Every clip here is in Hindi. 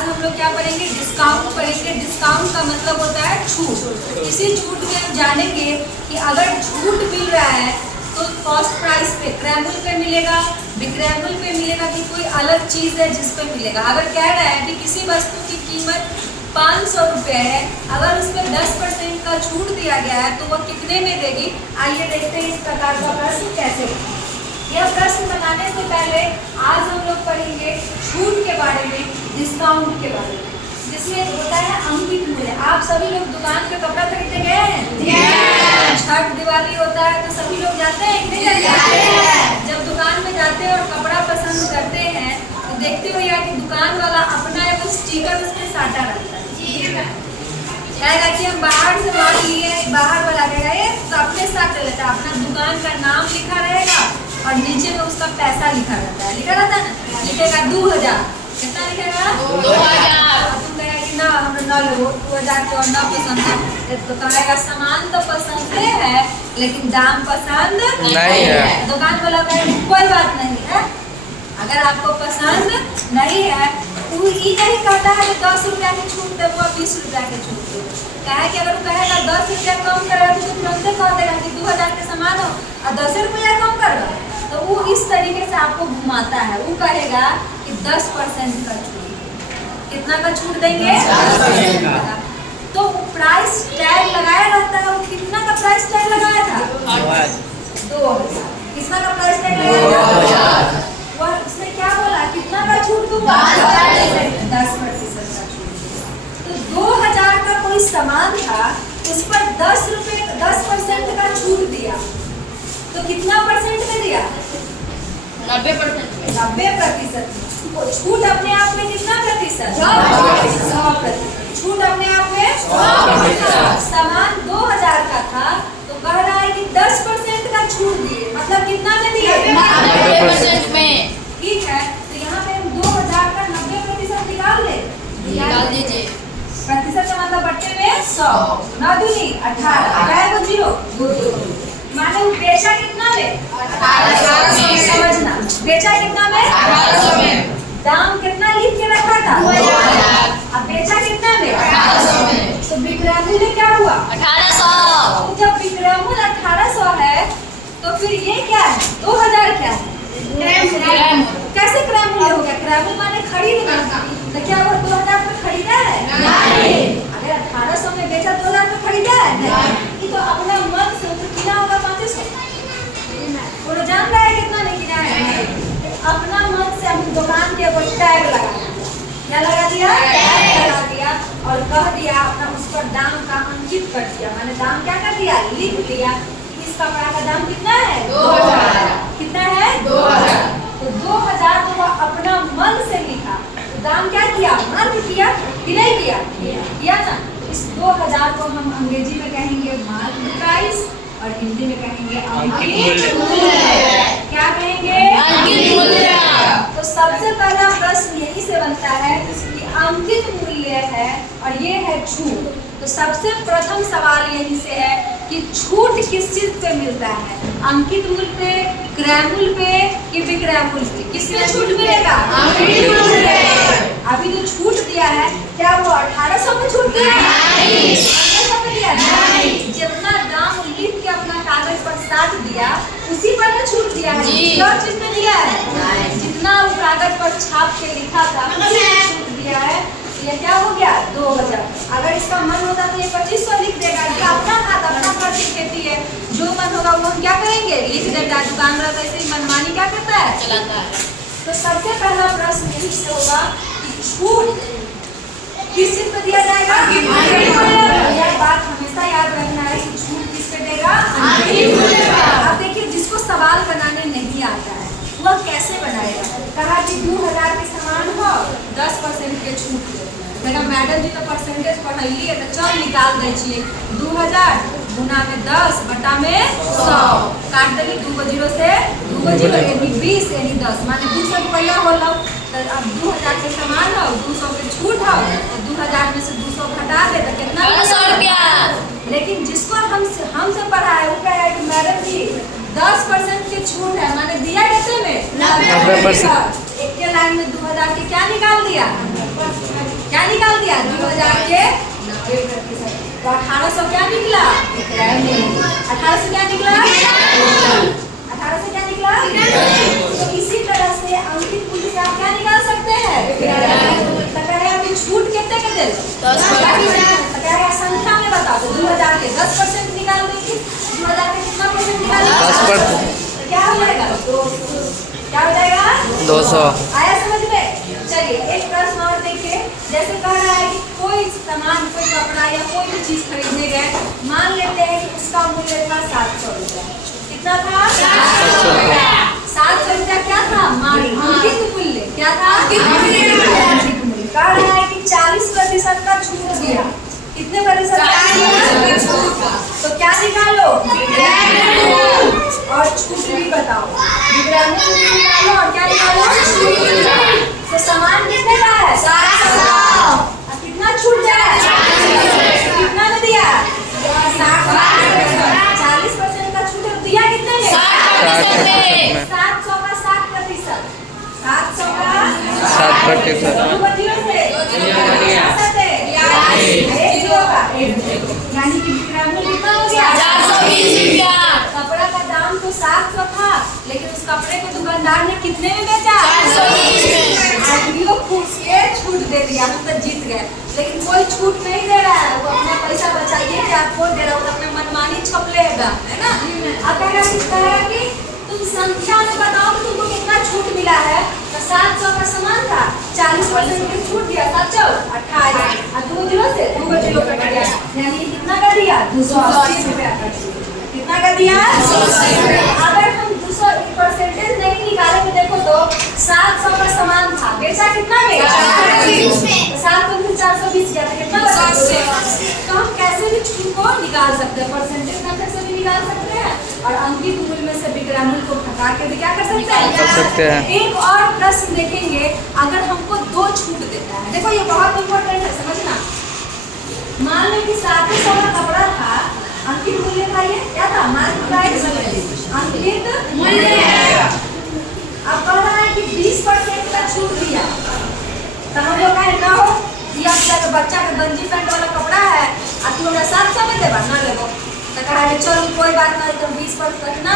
आज हम लोग क्या पढ़ेंगे, डिस्काउंट पढ़ेंगे। डिस्काउंट का मतलब होता है छूट। इसी छूट में हम जानेंगे कि अगर छूट मिल रहा है तो कॉस्ट प्राइस पे क्रैमुल पे मिलेगा, विक्रैमुल पे मिलेगा कि कोई अलग चीज़ है जिस पे मिलेगा। अगर कह रहा है कि किसी वस्तु की कीमत 500 रुपये है, अगर उस पर 10% का छूट दिया गया है तो वह कितने में देगी। आइए देखते हैं इस प्रकार का प्रश्न कैसे होगा। यह प्रश्न बनाने से पहले आज हम लोग पढ़ेंगे छूट के बारे में, डिस्काउंट के बारे में, जिसमें होता है अंकित मूल्य। आप सभी लोग दुकान पे कपड़ा खरीदने गए हैं? छठ दिवाली होता है तो सभी लोग जाते हैं, नहीं जाते हैं? जब दुकान में जाते हैं और कपड़ा पसंद करते हैं तो देखते हो यार कि दुकान वाला अपना एक स्टिकर उसमें साटा रहता है, कहेगा कि हम बाहर से माल लिए, बाहर वाला गए तो अपने साथ लेता है, अपना दुकान का नाम लिखा रहेगा और नीचे में उसका पैसा लिखा रहता है, लिखा रहता है ना, लिखेगा 2000। कितना लिखेगा? 2000। तुम कहेगा कि ना हमें ना लो 2000 के और ना पसंद है तो कहेगा सामान तो पसंद है लेकिन दाम पसंद नहीं है। दुकान वाला कहेगा कोई बात नहीं है, अगर आपको पसंद नहीं है वो ये नहीं कहता है कि 10 रुपया की छूट दे, 20 रुपया की छूट दे। कहे कि अगर वो कहेगा 10 रुपया कम करेगा तो तुरंत कह देगा कि 2000 के सामान हो और 10 रुपया कम करवा, तो वो इस तरीके से आपको घुमाता है। वो कहेगा कि 10% का छूट। कितना का छूट देंगे? 10% का। तो प्राइस टैग लगाया रहता है। वो कितना का प्राइस टैग लगाया था? 2000। कितना का प्राइस टैग लगाया था? वह उसने क्या बोला, कितना का छूट दूंगा? 10% का छूट। तो 2000 का कोई सामान था, उस पर 10% का छूट दिया, तो कितना परसेंट में दिया? 90%। 90%। छूट अपने आप में कितना प्रतिशत? 100%। छूट अपने आप में 100%। सामान 2000 का था तो कह रहा है कि 10% का छूट दिए, मतलब कितना में दिए? 90% में। ठीक है, तो यहाँ पे हम 2000 का 90% निकाल ले, निकाल दीजिए। प्रतिशत का मतलब बट्टे में 100, 9 दूनी 18, 0 माने बेचा कितना में? 1800 में। समझना, बेचा कितना में? 1800 में। दाम कितना लिख के रखा था? 2000। अब बेचा कितना में? 1800 में। तो विक्रयमूल्य क्या हुआ? 1800। तो जब विक्रयमूल्य 1800 है तो फिर ये क्या है? 2000 क्या है? कैसे क्रयमूल्य हो गया? क्रयमूल्य माने खरीदना, तो क्या वो 2000 में खरीदा है? नहीं। अगर 1800 में बेचा 2000 में खरीदा है? नहीं। तो अपना मन से तो किना होगा 500। वो जान रहा है कितना में किना है? अपना मन से हम दुकान के ऊपर टैग लगा दिया। क्या लगा दिया? टैग लगा दिया और कह दिया अपना उस पर दाम का अंकित कर दिया, माने दाम क्या कर दिया? लिख दिया। इस कपड़ा का दाम कितना है? 2000। कितना है? 2000। तो 2000 तो वह अपना मन से लिखा, तो दाम क्या किया? मार्क किया कि नहीं किया? किया ना। इस 2000 को हम अंग्रेजी में कहेंगे मार्केट प्राइस और हिंदी में कहेंगे अंकित मूल्य। क्या कहेंगे? अंकित मूल्य। तो सबसे पहला प्रश्न यही से बनता है कि अंकित मूल्य है और ये है छूट। तो सबसे प्रथम सवाल यही से है कि छूट किस चीज पे मिलता है? अंकित मूल्य पे, क्रयमूल्य पे कि विक्रयमूल्य पे? किसमें छूट मिलेगा? अंकित मूल्य। अभी जो छूट दिया है क्या वो 1800 में छूट दिया है? नहीं। 1800 में दिया? नहीं। जितना दाम लिख के अपना कागज पर साट दिया उसी पर ना छूट दिया है। और चीज में दिया है? नहीं। जितना वो कागज पर छाप के लिखा था उसी में छूट दिया है। ये क्या हो गया? 2000। अगर इसका मन होता तो ये 2500 लिख देगा। इसका अपना खाता, अपना खर्च खेती है, जो मन होगा वो हम क्या करेंगे? लिख देगा। दुकानदार वैसे ही मनमानी क्या करता है? चलाता है। तो सबसे पहला प्रश्न यही से होगा कि छूट किस चीज पे दिया जाएगा? यह बात हमेशा याद रखना है कि छूट किस पे देगा? अब देखिए, जिसको सवाल बनाने नहीं आता है वह कैसे बनाएगा? कहा कि 2000 के सामान हो 10% के छूट देगा। मैडम जी तो परसेंटेज पढ़ैली है तो चल निकाल दे छिए 2000 गुना में 10 बटा में 100 काट देली 2 0 से 2 0 यानी 20 यानी 10 माने 200 रुपया होला। तो अब 2000 के सामान हो 200 के छूट हो तो 2000 में से 200 घटा दे तो कितना? 100 रुपया। लेकिन जिसको हमसे पढ़ा है वो कहा है कि मैडम जी 10% की छूट है, माने दिया कितने में? 90%। एक के लाइन में 2000 के क्या निकाल दिया? 1800 क्या निकला? 1800 क्या निकला? 1800 क्या निकला? तो इसी तरह से अंकित मूल्य से आप क्या निकाल सकते हैं? तो कहेगा कि छूट कितने के दे? 10%। तो कहेगा संख्या में बताओ तो 2000 के 10% निकाल देंगे। 2000 के कितना परसेंट निकालेंगे? 10%। तो क्या हो जाएगा? 200। क्या हो जाएगा? 200। आया समझ में? चलिए एक प्रश्न और देखिए। जैसे कह रहा है कि कोई सामान, कोई कपड़ा या कोई भी चीज खरीदने गए, मान लेते हैं कि उसका मूल्य था 700 रुपया। कितना था? 700 रुपया। 700 रुपया क्या था? अंकित मूल्य। क्या था? अंकित मूल्य। कह रहा है कि 40% का छूट दिया। कितने प्रतिशत का? तो क्या निकालो? और छूट भी बताओ। निकालो और क्या निकालो? तो सामान कितने का है? 700। कितना छूट जाए? कितना में दिया? 40% का छूट दिया कितने में? 60%। 700 का 60%। 700 का 60%। यानी कि विक्रमी कितना हो गया? 420 रुपया। कपड़ा का दाम तो 700 था, लेकिन उस कपड़े को दुकानदार ने कितने में बेचा? 420 में। आदमी को खुश के छूट दे दिया, हम तो जीत गए। लेकिन कोई छूट नहीं दे रहा है, वो अपना पैसा बचाइए क्या कौन दे रहा है, वो अपने मनमानी छप लेगा, है ना? अब कहेगा कि तुम संख्या में बताओ कि तुमको कितना छूट मिला है। तो 700 का सामान था, 40% की छूट दिया, 728 और 2 जीरो से 2 जीरो कट गया, यानी कितना कर दिया? 280 रुपया कर दिया। कितना कर दिया? 280 रुपया। अगर हम 200% नहीं निकालेंगे, देखो तो 700 का सामान था, बेचा कितना में? 420 में। 700 में 420 गया, कितना बचा? तो हम कैसे भी छूट को निकाल सकते हैं, परसेंटेज मेथड से भी निकाल सकते हैं और अंकित मूल्य में से विक्रय मूल्य को घटा के भी क्या कर सकते हैं? एक और प्रश्न देखेंगे। अगर हमको 2 छूट देता है, देखो ये बहुत इंपॉर्टेंट है, समझना। मान लो कि 700 का कपड़ा था, अंकित मूल्य था, ये क्या था? मार्केट प्राइस अंकित मूल्य। अब कह रहा है कि 20% का छूट दिया, तो हम लोग कहें ना हो कि आपका बच्चा का गंजी पैंट वाला कपड़ा है और तू हमरा 700 में देबा ना लेबो, तो कहा चलो कोई बात नहीं, तो 20% ना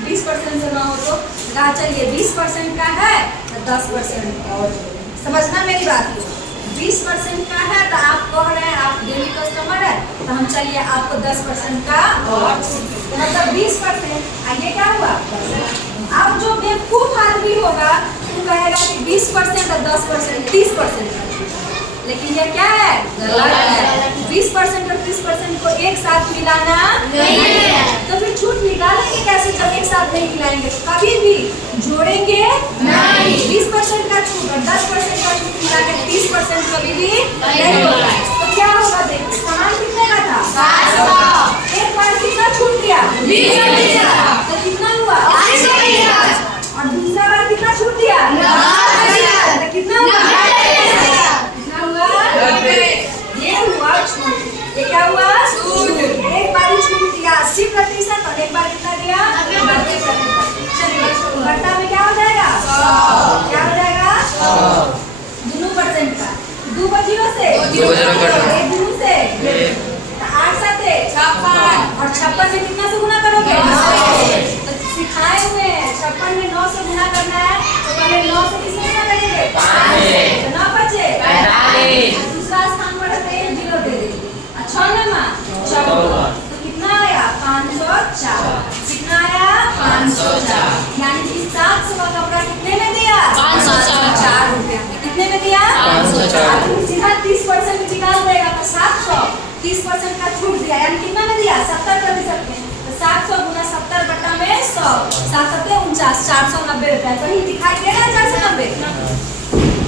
20% से ना हो तो कहा चलिए 20% का है तो 10% और समझना मेरी बात को। 20% का है तो आप कह रहे हैं आप डेली कस्टमर है, तो हम चलिए आपको 10% का और तो मतलब 20%। ये क्या हुआ? अब जो बेवकूफ आदमी होगा वो कहेगा कि 20% और 10% 30% का छूट, लेकिन ये क्या है? गलत है। 20% और 30% को एक साथ मिलाना नहीं है। तो फिर छूट निकालेंगे कैसे जब एक साथ नहीं मिलाएंगे? तो कभी भी जोड़ेंगे नहीं। 20% का छूट और 10% का छूट मिला के 30% कभी भी नहीं होता है। तो क्या होगा? देखो सामान कितने का था? 700। एक बार कितना छूट दिया? 20%। तो कितना हुआ? 800। और दूसरा बार कितना छूट दिया? 10%। तो कितना हुआ? ये हुआ छूट। ये क्या हुआ? छूट। एक बार छूट दिया 80% और एक बार कितना दिया? 90%। चलिए घटा में क्या हो जाएगा? 100। क्या हो जाएगा? 100। दोनों परसेंट का 2 जीरो से 1 जीरो से 8 7 56 और 56 में कितना से गुना करोगे? 9 से। तो सिखाए हुए हैं 56 में 9 से गुना करना है, तो पहले 9 से किससे गुना करेंगे? 5 से। तो 9 बचे 45। दूसरा स्थान पर रखते हैं 0 दे देंगे। 14 तो कितना आया? 504। कितना आया? 504। यानी कि 700 का कपड़ा कितने में दिया? 504 रुपया। कितने में दिया? 504। सीधा 30% निकाल देगा तो 700, 30% का छूट दिया, यानी कितना में दिया? 70% में। तो 700 गुना 70 बटा में 100, 7 7 49, 490 रुपया। कहीं दिखाई दे रहा है 490?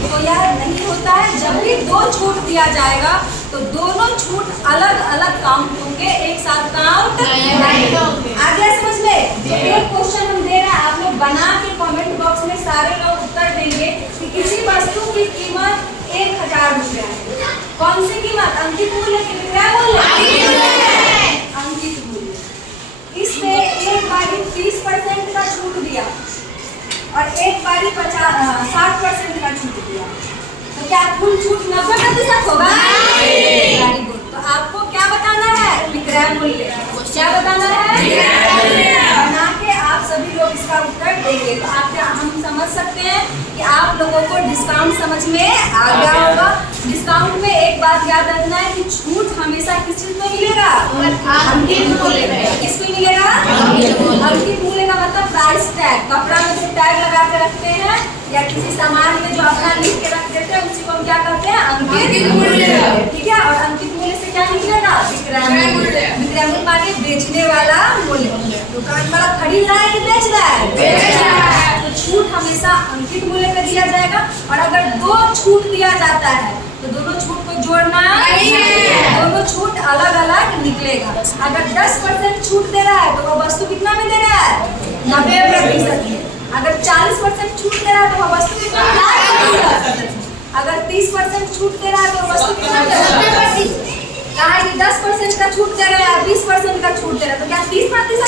तो यह नहीं होता है। जब भी 2 छूट दिया जाएगा तो दोनों छूट अलग अलग काउंट होंगे, एक साथ काउंट नहीं होंगे। आगे समझ में? एक क्वेश्चन हम दे रहे हैं, आप लोग बना के कमेंट बॉक्स में सारे लोग उत्तर देंगे कि किसी वस्तु की कीमत 1000 रुपया है। कौन सी कीमत? अंकित मूल्य की विक्रय मूल्य? अंकित मूल्य। इसमें एक बारी 30% का छूट दिया और एक बारी 60% का छूट दिया, तो क्या कुल छूट 90% होगा? Very good. तो आपको क्या बताना है? विक्रय मूल्य। क्या बताना है? बना के आप सभी लोग इसका उत्तर देंगे। तो आप क्या हम समझ सकते हैं कि आप लोगों को डिस्काउंट समझ में आ गया होगा। डिस्काउंट में एक बात याद रखना है कि छूट हमेशा किस चीज में मिलेगा? अंकित मूल्य में। किस में मिलेगा? अंकित मूल्य का मतलब प्राइस टैग। कपड़ा में जो टैग लगा के रखते हैं या किसी सामान में जो अपना लिख के रख देते हैं उसी को हम क्या करते हैं? अंकित मूल्य। ठीक है, और अंकित मूल्य से क्या निकलेगा? विक्रय मूल्य। विक्रय मूल्य माने बेचने वाला मूल्य। दुकान वाला खरीद रहा है कि बेच रहा है? बेच रहा है। तो छूट हमेशा अंकित मूल्य पे दिया जाएगा। और अगर दो छूट दिया जाता है तो दोनों छूट को जोड़ना नहीं है, दोनों छूट अलग अलग निकलेगा। अगर 10% छूट दे रहा है तो वह वस्तु कितना में दे रहा है? 90% में। अगर 40% छूट दे रहा है तो वह वस्तु कितना में? 60%। अगर 30% छूट दे रहा है तो वस्तु कितना में? 70%। कहा है कि 10% का छूट दे रहा है, 20% का छूट दे रहा है, तो क्या 30%